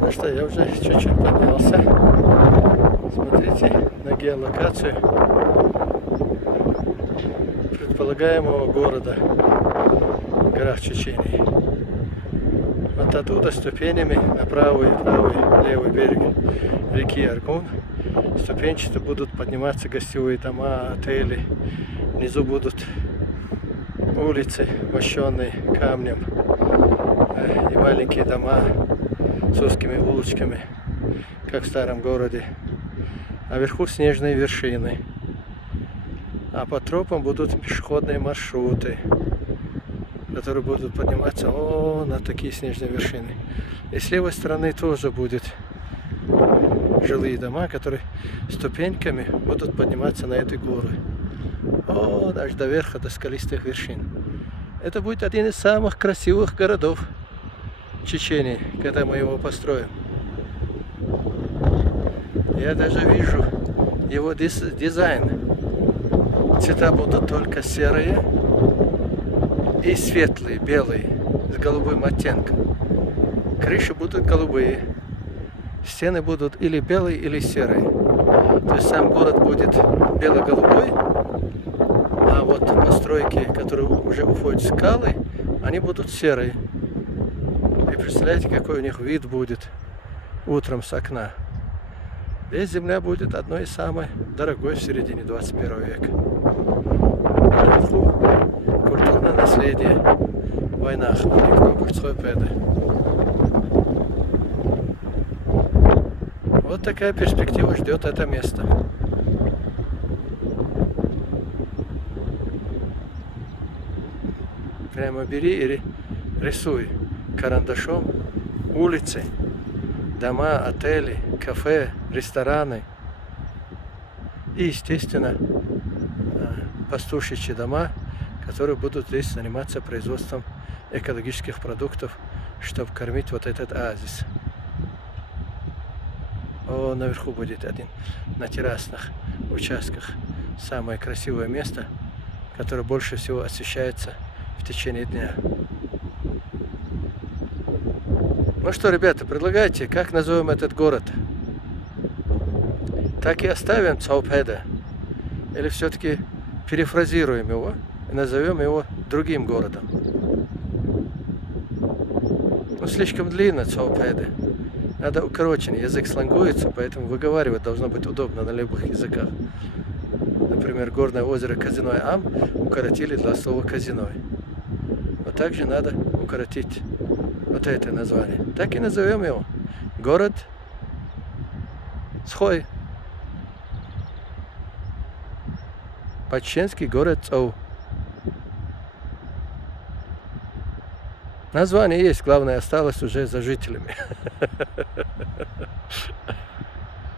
Ну что, я уже чуть-чуть поднялся. Смотрите на геолокацию предполагаемого города в горах Чечении. Вот оттуда ступенями на правый и правый, левый берег реки Аргун ступенчато будут подниматься гостевые дома, отели. Внизу будут улицы, мощенные камнем, и маленькие дома с узкими улочками, как в старом городе. А вверху снежные вершины. А по тропам будут пешеходные маршруты, которые будут подниматься на такие снежные вершины. И с левой стороны тоже будет жилые дома, которые ступеньками будут подниматься на эти горы. Аж до верха, до скалистых вершин. Это будет один из самых красивых городов Чечении, когда мы его построим. Я даже вижу его дизайн. Цвета будут только серые и светлые, белые, с голубым оттенком. Крыши будут голубые. Стены будут или белые, или серые. То есть сам город будет бело-голубой, а вот постройки, которые уже уходят в скалы, они будут серые. И представляете, какой у них вид будет утром с окна. Здесь земля будет одной из самых дорогой в середине 21 века. Наверху культурное наследие Вайнахов, Некропольцхойпеды. Вот такая перспектива ждет это место. Прямо бери и рисуй карандашом улицы, дома, отели, кафе, рестораны и, естественно, пастушечьи дома, которые будут здесь заниматься производством экологических продуктов, чтобы кормить вот этот оазис. Наверху будет один, на террасных участках, самое красивое место, которое больше всего освещается в течение дня. Ну что, ребята, предлагайте, как назовем этот город? Так и оставим Цаупеда? Или все-таки перефразируем его и назовем его другим городом? Ну, слишком длинно Цаупеда. Надо укороченный, язык слангуется, поэтому выговаривать должно быть удобно на любых языках. Например, горное озеро Казиной Ам укоротили для слова Казиной. Вот также надо укоротить вот это название. Так и назовем его. Город Цхой. Почтенский город Цоу. Название есть, главное, осталось уже за жителями.